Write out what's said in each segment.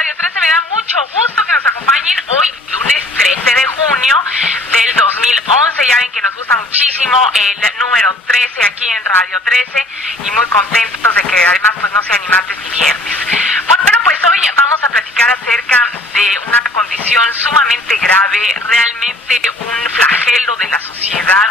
Radio 13. Me da mucho gusto que nos acompañen hoy, lunes 13 de junio del 2011. Ya ven que nos gusta muchísimo el número 13 aquí en Radio 13 y muy contentos de que además pues no sea ni martes ni viernes. Bueno, pues hoy vamos a platicar acerca de una condición sumamente grave, realmente un flagelo de la sociedad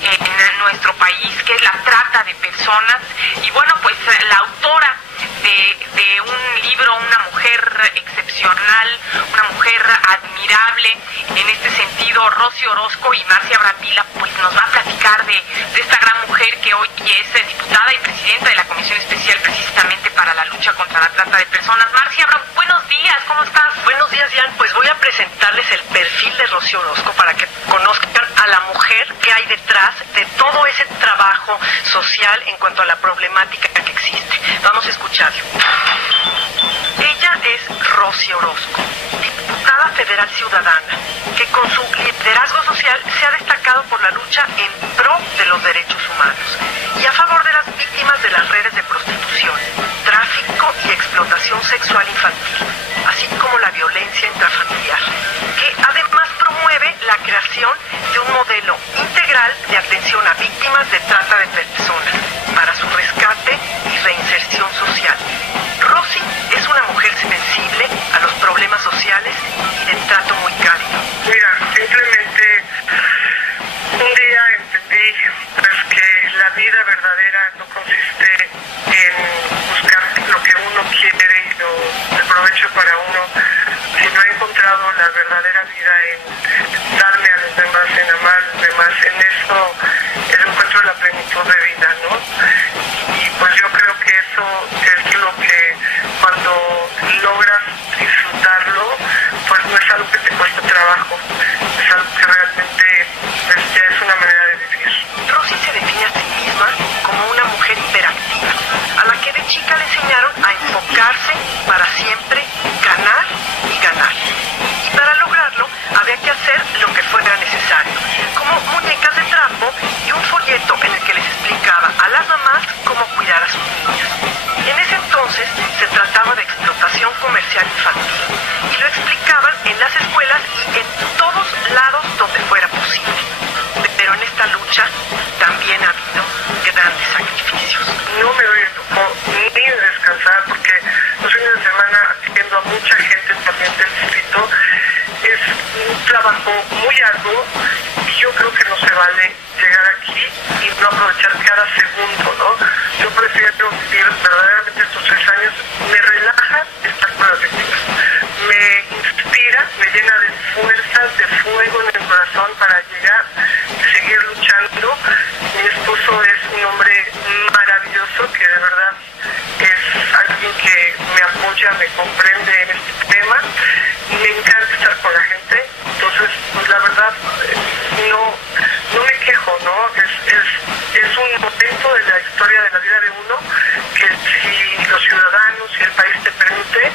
en nuestro país, que es la trata de personas. Y bueno, pues la autora de un libro, una mujer excepcional, una mujer admirable en este sentido, Rosy Orozco, y Marcia Brambila, pues nos va a platicar de esta gran mujer que hoy es diputada y presidenta de la Comisión Especial precisamente para la lucha contra la trata de personas. Marcia, buenos días, ¿cómo estás? Buenos días, Jan. Pues voy a presentarles el perfil de Rosy Orozco para que conozcan a la mujer que hay detrás de todo ese trabajo social en cuanto a la problemática que existe. Vamos a escucharlo. Ella es Rosy Orozco, diputada federal ciudadana, que con su liderazgo social se ha destacado por la lucha en pro de los derechos humanos y a favor de las víctimas de las redes de prostitución, tráfico y explotación sexual infantil, así como la violencia intrafamiliar, que además promueve la creación de un modelo integral de atención a víctimas de trata de personas para su rescate y reinserción social. Rosy es una mujer sensible a los problemas sociales y de trato muy cálido. Mira, simplemente un día entendí pues que la vida verdadera no consiste en buscar lo que uno quiere y el provecho para uno, sino he encontrado la verdadera vida en darme a los demás, en amar a los demás. En eso encuentro la plenitud de vida, ¿no? Y pues yo creo que eso es lo que cuando logras disfrutarlo, pues no es algo que te cuesta trabajo, es algo que realmente ya es una manera de vivir. Rosy se define a sí misma como una mujer hiperactiva, a la que de chica le enseñaron a enfocarse para siempre, ganar y ganar. Y para lograrlo había que hacer lo que fuera necesario, como muñecas de trapo y un folleto en el que les explicaba a las mamás cómo cuidar a sus niños. En ese entonces se trataba de explotación comercial infantil y lo explicaban en las escuelas y en todos lados donde fuera posible. Pero en esta lucha también ha habido grandes sacrificios. No me doy el lujo ni de descansar porque los fines de semana atiendo a mucha gente también del distrito. Es un trabajo muy arduo y yo creo que no se vale llegar aquí y no aprovechar cada segundo, ¿no? Yo prefiero vivir verdaderamente estos 3 años. Me relaja estar con las víctimas, me inspira, me llena de fuerzas, de fuego en el corazón para llegar y seguir luchando. Mi esposo es un hombre maravilloso que de verdad es alguien que me apoya, me comprende en este tema. Me encanta estar con la gente, entonces pues la verdad no me quejo, ¿no? Es un momento de la historia de la vida de uno que si los ciudadanos y el país te permite,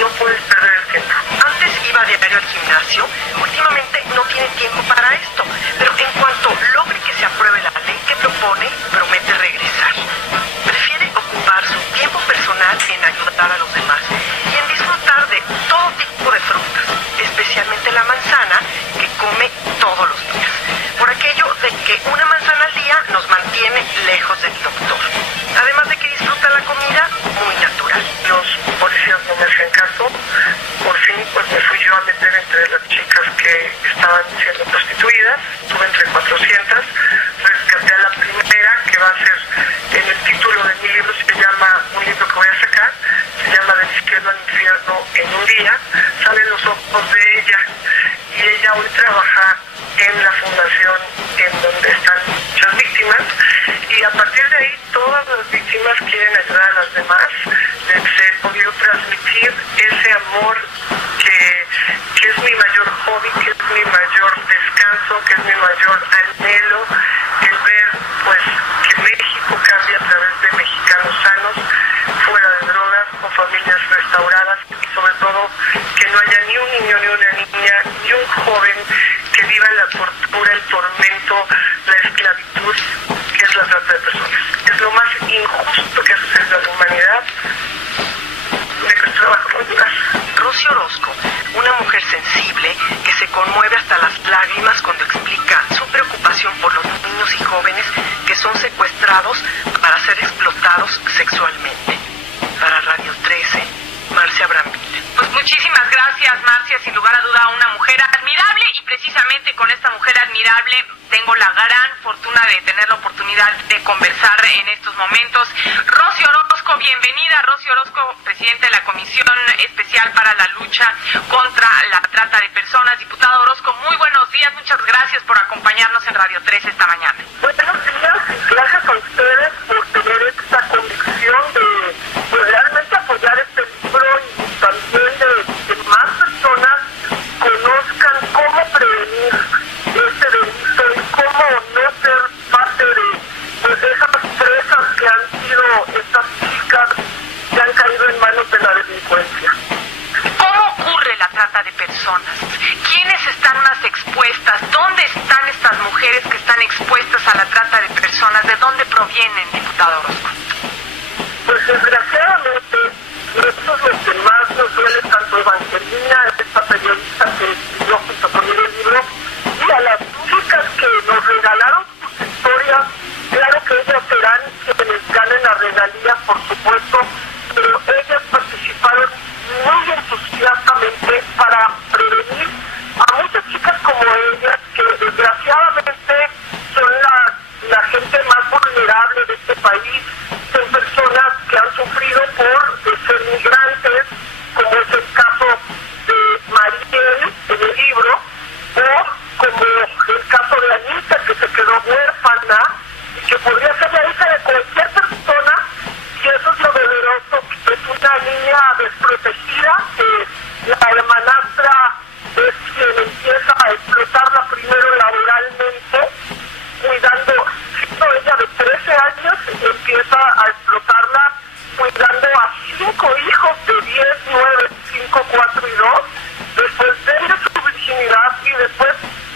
no puedes perder el tiempo. Antes iba diario al gimnasio, últimamente no tiene tiempo para esto, pero en cuanto logre que se apruebe la ley que propone, promete regresar. Prefiere ocupar su tiempo personal en ayudar a los demás y en disfrutar de todo tipo de frutas, especialmente la manzana, que come todos los días, por aquello de que una manzana al día nos mantiene lejos del doctor. Además de que disfruta la comida muy natural. Los policías no me hacían caso. Por fin pues me fui yo a meter entre las chicas que estaban siendo prostituidas. Estuve entre 400. Rescaté a la primera, que va a ser en el título de mi libro, se llama, un libro que voy a sacar, se llama Del cielo al infierno en un día. Salen los ojos de ella y ella hoy trabaja en la fundación en donde están muchas víctimas y a partir de ahí todas las víctimas quieren ayudar a las demás. Les he podido transmitir ese amor que es mi mayor hobby, que es mi mayor descanso, que es mi mayor anhelo, el ver pues que México cambie a través de mexicanos sanos, fuera de drogas, con familias restauradas y sobre todo que no haya ni un niño, ni una niña, ni un joven que viva la tortura, el tormento, la esclavitud, que es la trata de personas. Es lo más injusto que ha sucedido a la humanidad. Me cuesta trabajo muy duro. Rosy Orozco, una mujer sensible que se conmueve hasta las lágrimas cuando explica su preocupación por los niños y jóvenes que son secuestrados para ser explotados sexualmente. Para Radio 13, Marcia Brambil. Pues muchísimas gracias, Marcia, sin lugar a duda una mujer admirable, y precisamente con esta mujer admirable tengo la gran fortuna de tener la oportunidad de conversar en estos momentos. Rosy Orozco, bienvenida. Rosy Orozco, presidenta de la Comisión Especial para la Lucha contra la Trata de Personas. Diputada Orozco, muy buenos días, muchas gracias por acompañarnos en Radio 13 esta mañana. Buenos días y gracias a ustedes por tener esta convicción de realmente apoyar este libro y también de que más personas conozcan cómo prevenir este delito y cómo no ser parte de esas presas que han sido estas chicas que han caído en manos de la delincuencia. ¿Cómo ocurre la trata de personas? ¿Quiénes están más expuestas? ¿Dónde están estas mujeres que están expuestas a la trata de personas? ¿De dónde provienen, diputada Orozco? Pues desgraciadamente, eso es lo que más nos duele tanto a Evangelina, esta periodista que escribió junto conmigo el libro, y a las chicas que nos regalaron sus historias. Claro que ellas serán quienes ganen las regalías, por supuesto, pero ellas participaron muy entusiastamente para prevenir a muchas chicas como ellas, que desgraciadamente son la gente más vulnerable de este país. Son personas que han sufrido por ser migrantes, como es el caso de Mariel en el libro, o como el caso de Anita, que se quedó huérfana y que podría ser la hija de cualquier persona, y eso es lo doloroso. Es una niña desprotegida, que la hermanastra es quien empieza a explotarla primero laboralmente, cuidando, siendo ella de 13 años, empieza a explotarla cuidando a 5 hijos de 10, 9, 5, 4 y 2, después vende su virginidad y después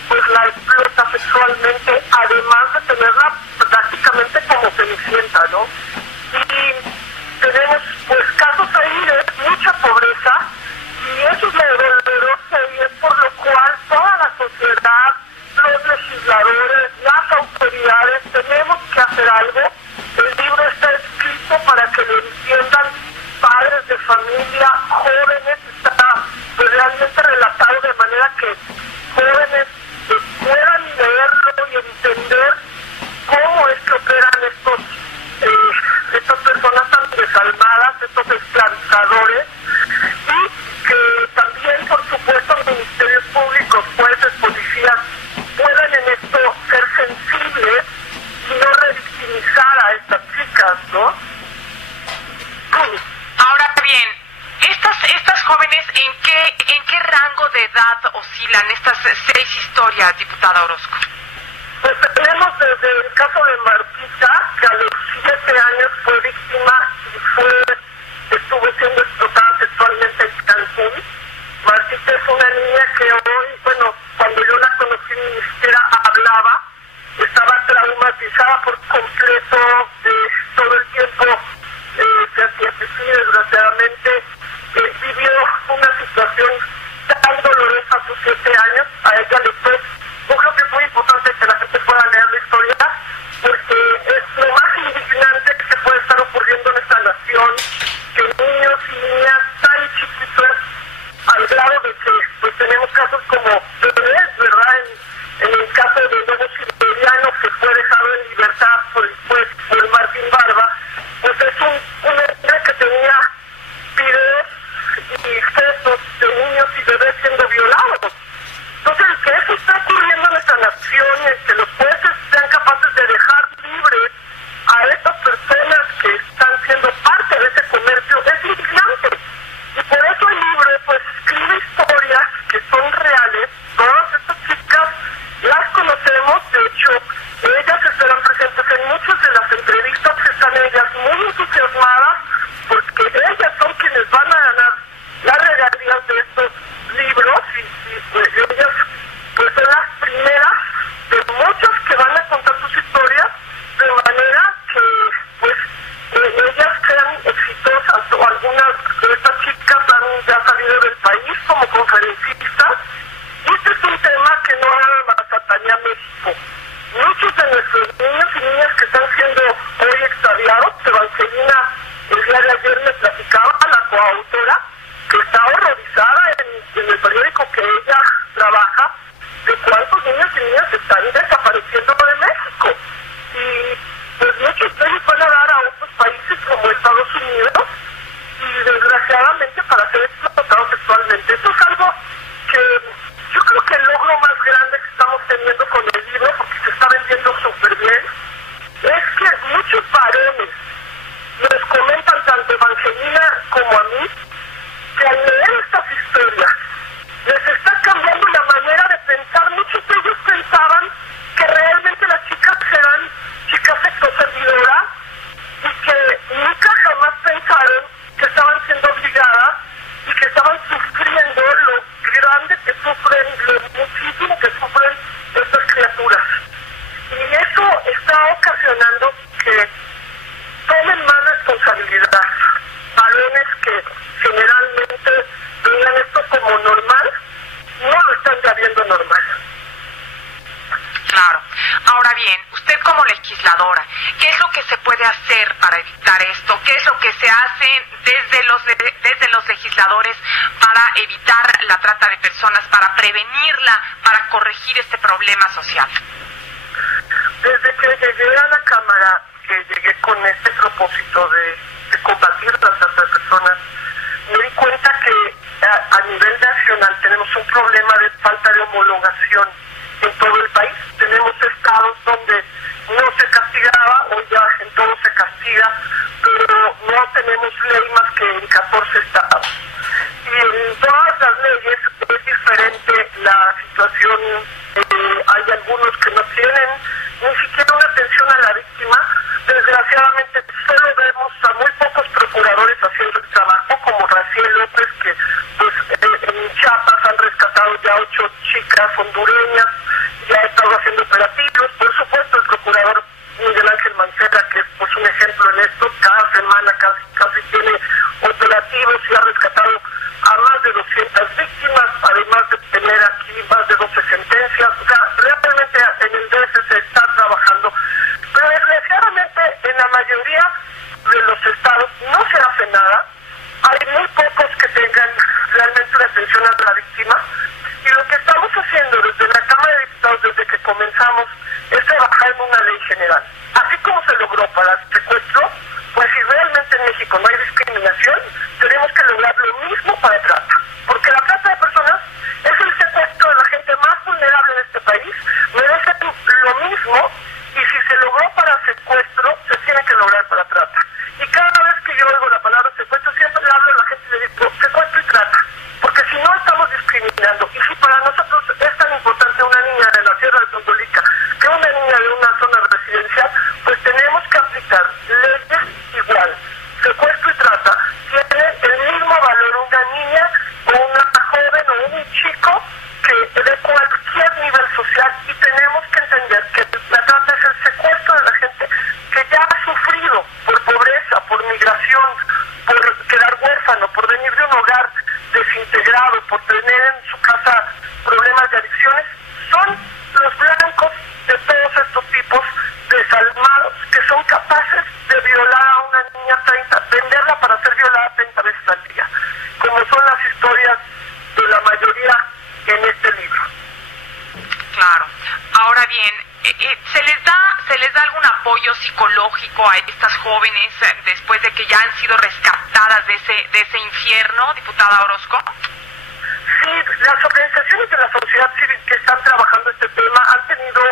pues la explota sexualmente, además de tenerla prácticamente como cenicienta, ¿no? Y tenemos pues casos ahí de mucha pobreza, y eso es lo doloroso, y es por lo cual toda la sociedad, los legisladores, las autoridades, tenemos que hacer algo. El libro está escrito para que lo entiendan padres de familia, jóvenes, está realmente relatado de manera que jóvenes puedan leerlo y entender cómo es que operan estas personas tan desalmadas, estos esclavizadores, y que también, por supuesto, ministerios públicos, jueces, policías, puedan en esto ser sensibles y no revictimizar a estas chicas, ¿no? Ahora bien, estas jóvenes, ¿en qué rango de edad oscilan estas 6 historias, diputada Orozco? Pues tenemos desde el caso de Martita, que a los 7 años fue víctima y estuvo siendo explotada sexualmente en Cancún. Martita es una niña que hoy, bueno, cuando yo la conocí ni siquiera hablaba, estaba traumatizada por completo, todo el tiempo se hacía pipí, desgraciadamente, vivió una situación tan dolorosa a sus 7 años. A ella le fue, yo creo que es muy importante que la gente pueda leer la historia, porque es lo más indignante que se puede estar ocurriendo en esta nación, que niños y niñas tan chiquitos, al grado de que pues tenemos casos como bebés, ¿verdad? En el caso de Lobo Siberiano, que fue dejado en libertad por el juez, por Martín Barba, pues es un hombre que tenía videos y gestos de niños y bebés siendo violados. Entonces, que eso está ocurriendo en nuestra nación, y que los jueces sean capaces de dejar libres a estas personas que están siendo parte de ese comercio, es indignante. Y por eso el libro pues escribe historias que son reales. Todas estas chicas las conocemos, de hecho ellas estarán presentes en muchas de las entrevistas que están ellas muy entusiasmadas, porque ellas son quienes van a ganar las regalías de estos libros, y pues ellas pues son las primeras de muchas que van a contar sus historias, de manera que pues ellas sean exitosas, o algunas platicaba la coautora, que está horrorizada en el periódico que ella trabaja, de cuántos niños y niñas están desapareciendo de México. Y pues muchos de ellos van a dar a otros países como Estados Unidos y desgraciadamente para ser explotados sexualmente. Eso es algo que yo creo que el logro más grande que estamos teniendo con el libro, porque se está vendiendo súper bien, es que muchos varones nos comentan, tanto Evangelina como a mí, que al leer estas historias les está cambiando la manera de pensar. Muchos de ellos pensaban que realmente las chicas eran chicas sexoservidoras y que nunca jamás pensaron que estaban siendo obligadas y que estaban sufriendo lo grande que sufren, lo muchísimo que sufren estas criaturas. Y eso está ocasionando que tomen más responsabilidad. Varones que generalmente veían esto como normal, no lo están ya viendo normal. Claro. Ahora bien, usted como legisladora, ¿qué es lo que se puede hacer para evitar esto? ¿Qué es lo que se hace desde los legisladores para evitar la trata de personas, para prevenirla, para corregir este problema social? Desde que llegué a la Cámara, que llegué con este propósito de combatir la trata de personas, me di cuenta que a nivel nacional tenemos un problema de falta de homologación en todo el país. Tenemos estados donde no se castigaba, hoy ya en todo se castiga, pero no tenemos ley más que en 14 estados. Y en todas las leyes es diferente la situación. Hay algunos que no tienen ni siquiera una atención a la víctima. Desgraciadamente solo vemos a muy pocos procuradores haciendo el trabajo, como Raciel López, que pues en Chiapas han rescatado ya 8 chicas hondureñas, ya ha estado haciendo operativos. Por supuesto, el procurador Miguel Ángel Mancera, que es pues un ejemplo en esto, cada semana casi tiene operativos y ha rescatado a más de 200 víctimas, además de tener aquí más de 12 sentencias. O sea, realmente en el DF se está trabajando, pero desgraciadamente en la mayoría de los estados no se hace nada. Hay muy pocos que tengan realmente una atención a la víctima, y lo que estamos haciendo desde la Cámara de Diputados, desde que comenzamos, es trabajar en una ley general. Así como se logró para el secuestro, pues si realmente en México no hay discriminación, tenemos que lograr lo mismo para trata. Porque la trata de personas es el secuestro de la gente más vulnerable de este país, merece lo mismo, y si se logró para secuestro, se tiene que lograr para trata. Y cada vez que yo oigo la palabra secuestro, siempre le hablo a la gente y le digo secuestro y trata. Porque si no estamos discriminando, y si para nosotros es tan importante una niña de la Sierra de Tondolica que una niña de una zona residencial, pues tenemos que aplicar leyes igual. Secuestro y trata tiene el mismo valor una niña o una joven o un chico que de cualquier nivel social, y tenemos que entender que la trata es el secuestro de la gente que ya ha sufrido por pobreza, por migración, por quedar huérfano, por venir de un hogar desintegrado, por tener en su casa problemas de adicciones. Son los blancos de todos estos tipos desalmados que son capaces de violar a una niña 30, venderla para ser violada 30 veces al día, como son las historias de la mayoría en este libro. Claro. Ahora bien, ¿se les da algún apoyo psicológico a estas jóvenes después de que ya han sido rescatadas de ese infierno, diputada Orozco? Sí, las organizaciones de la sociedad civil que están trabajando este tema han tenido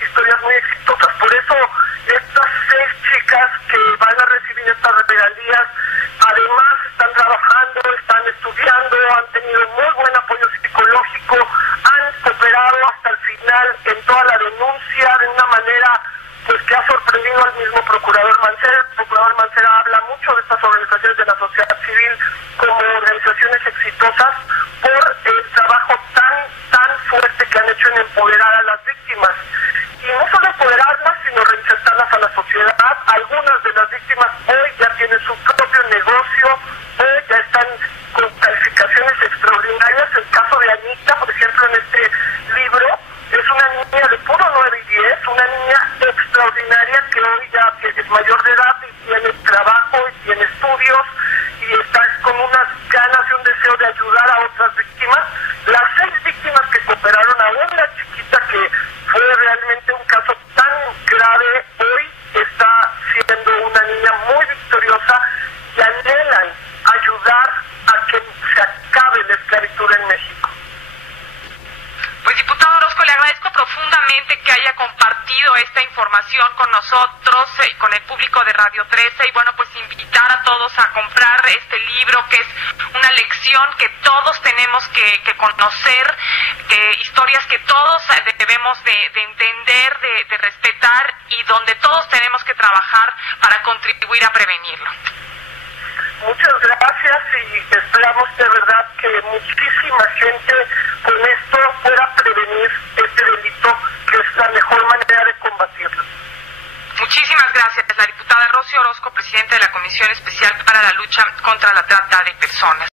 historias muy exitosas. Por eso estas 6 chicas que van a recibir estas regalías, además están trabajando, están estudiando, han tenido muy buen apoyo psicológico, han cooperado hasta el final en toda la denuncia de una manera pues que ha sorprendido al mismo procurador Mancera. El procurador Mancera habla mucho de estas organizaciones de la sociedad civil como organizaciones exitosas por el trabajo tan fuerte que han hecho en empoderar a las víctimas. Y no solo empoderarlas, sino reinsertarlas a la sociedad. Algunas de las víctimas hoy ya tienen su propio negocio, hoy ya están con calificaciones extraordinarias. El caso de Anita, por ejemplo, en este libro, es una niña de puro 9 y 10, una niña extraordinaria que hoy ya es mayor de edad y tiene trabajo y tiene estudios anhelan ayudar a que se acabe la esclavitud en México. Pues diputado Orozco, le agradezco profundamente que haya compartido esta información con nosotros y con el público de Radio 13 y bueno, pues invitar a todos a comprar este libro que es una lección que todos tenemos que conocer, historias que todos debemos de entender, de respetar y donde todos tenemos que trabajar para contribuir a prevenirlo. Muchas gracias y esperamos de verdad que muchísima gente con esto pueda prevenir este delito, que es la mejor manera de combatirlo. Muchísimas gracias. La diputada Rocío Orozco, presidenta de la Comisión Especial para la Lucha contra la Trata de Personas.